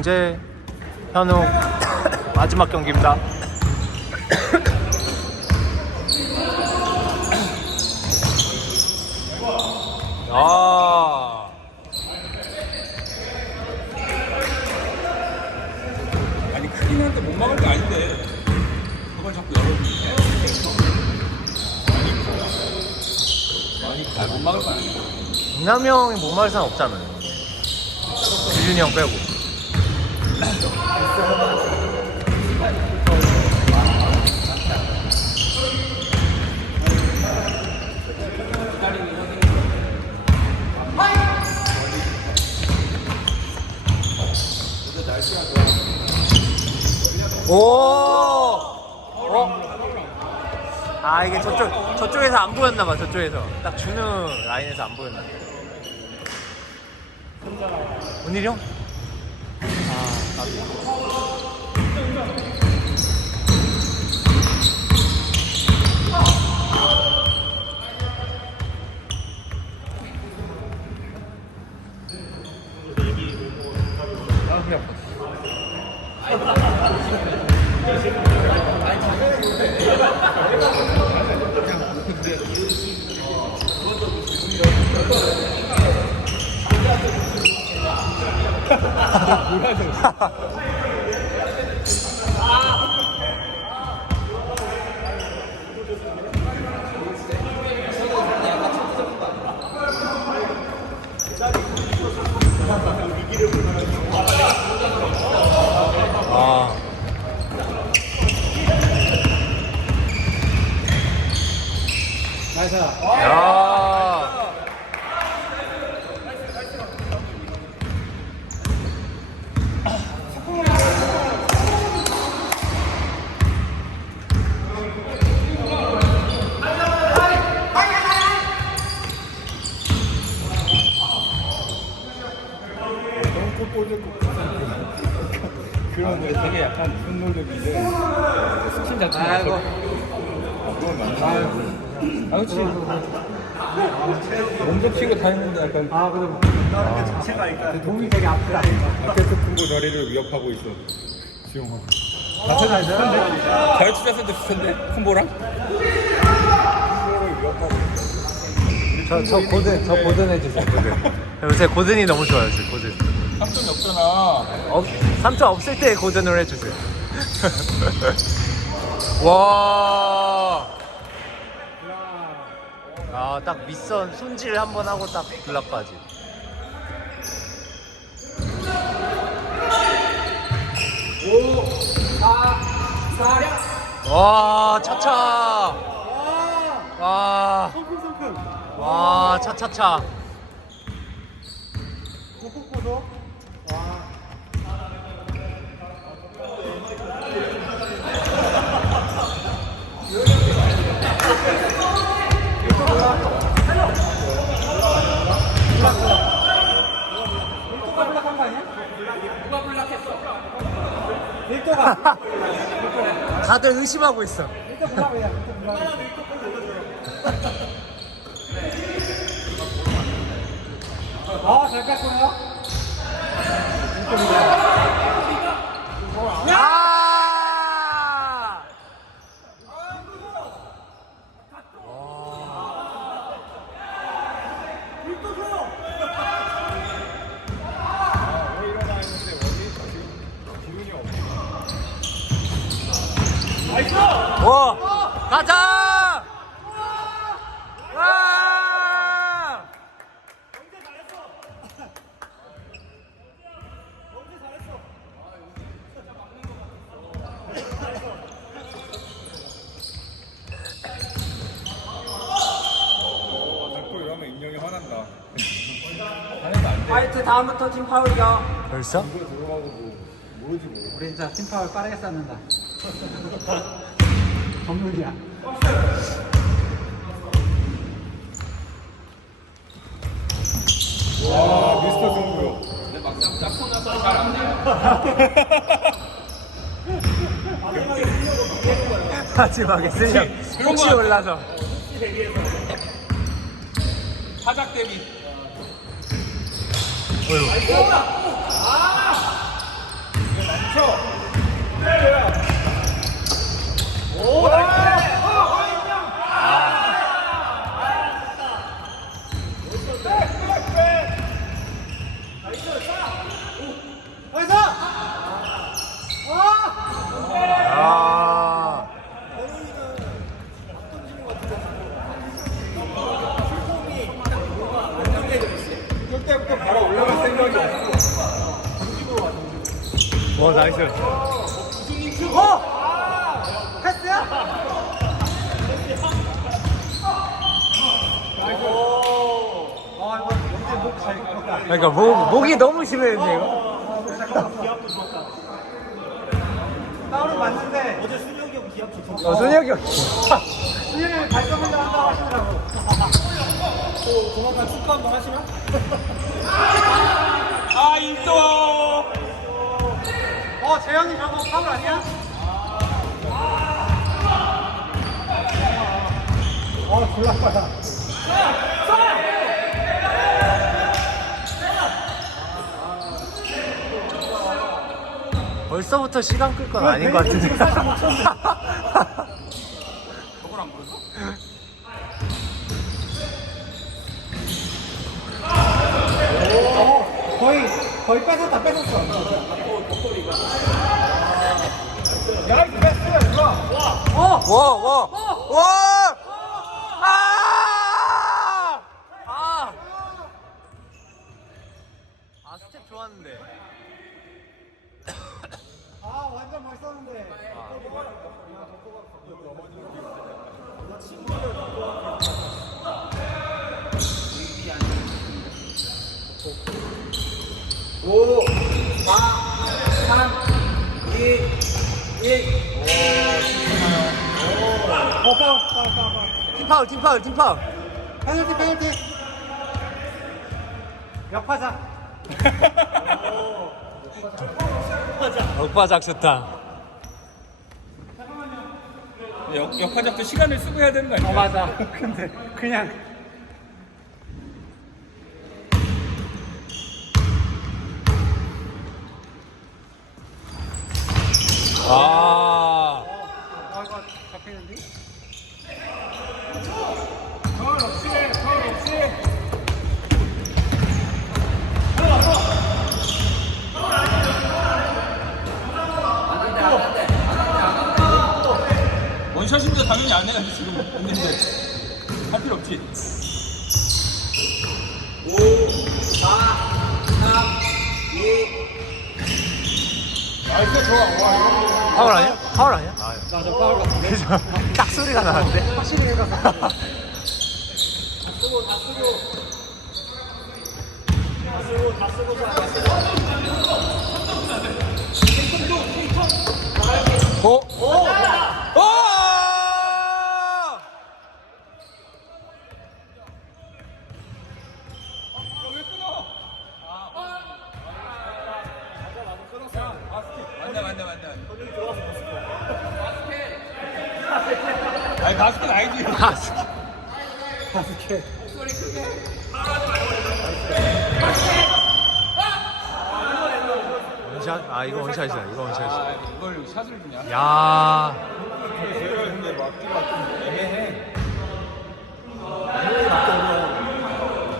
이영재, 현우 마지막 경기입니다. 아, 아니 크긴 한데 못 막을 게 아닌데. 그걸 자꾸 열어주네 많이 잘못 막을 거 아니야. 김남이 형이 못 말할 사람 없잖아요. 지준이 형 빼고. 오! 어? 아 이게 저쪽 저쪽에서 안 보였나 봐 저쪽에서 딱 준우 라인에서 안 보였나 봐. 원 일이 형? 아나 도 아. 야. 그런 거 되게 약간 분노력인데 스킨 자체가 아이고. 그건 맞나 아 그렇지 몸도 치고 다 했는데 약간. 아 그럼 그 몸이 되게 아프다. 아케트 큰거 자리를 위협하고 있어. 지용아. 괜찮아요? 잘 치셨는데 비슷한데? 쿤보랑? 쿤보를 위협하고 있어. 저, 저 고든, 저 고든 해주세요, 고든. 요새 고든이 너무 좋아요 지금 고든. 3점이 없잖아. 없, 3점 없을 때 고든을 해주세요. 와. 아, 딱 밑선 손질 한번 하고 딱 블락까지. 와, 차차. 와. 와, 차차차. 다들 의심하고 있어. 아, 잘 깎고요? 야! 와! 가자! 와! 자꾸 이러면 화이트 다음부터 팀 파울이요. 벌써? 우리 진짜 팀 파울 빠르게 쌓는다. 전문이야. 와 미스터 정부요 마지막에 슬령 혹시 올라서 타작 대비 와 나이스. 어! 패스야? 아 이거. 그러니까 목 목이 너무 심해졌네요. 다운은 맞는데 어제 순혁이 형 기합 좋던데. 어 순혁이 형. 순혁이 형 발전한다 한다고 하시더라고. 또 조만간 축구 한번 하시나? 아 임도 어 재현이 저거 파울 아니야? 어 졸라 빠다. 벌써부터 시간 끌 건 아닌 것 같은데. 저걸 안 보였어? 어 거의 거의 뺏었다 뺏었어. 야 이거 이거. 어. 와, 와, 와! 아! 아! 아, 스텝 좋았는데. 아 완전 멋있었는데. 오, 사, 삼, 이, 일. 어, 파울, 파울, 파울, 파울. 팀 파울, 팀 파울, 팀 파울. 페널티, 페널티. 역파자. 좋다. 역, 역화작도 시간을 쓰고 해야 되는 거 아니야? 어, 맞아. 근데 그냥. 아. 아, 이거 잡히는데? 파울 없이 해, 파울 없이 원샷인데 당연히 안 해야지 지금 있는데 할 필요 없지 파울 아니야? 파울 아니야? 아, 맞아, 파울 같은데? 그죠? 딱 소리가 나는데? 확실히! 오! 오! 맞네 맞네 맞네 아니 바스켓 아니지 아, 스키. 바스켓. 원샷? 아, 이거 원샷이다. 이거 원샷이다. 아, 이걸 샷을 주냐 야.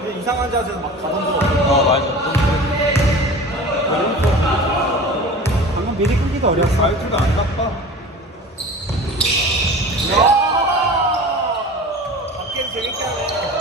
근데 이상한 자세는 막 가던져. 어 맞아 방금 미리 끊기도 어려웠어. 말투가 안 나빠 se ve que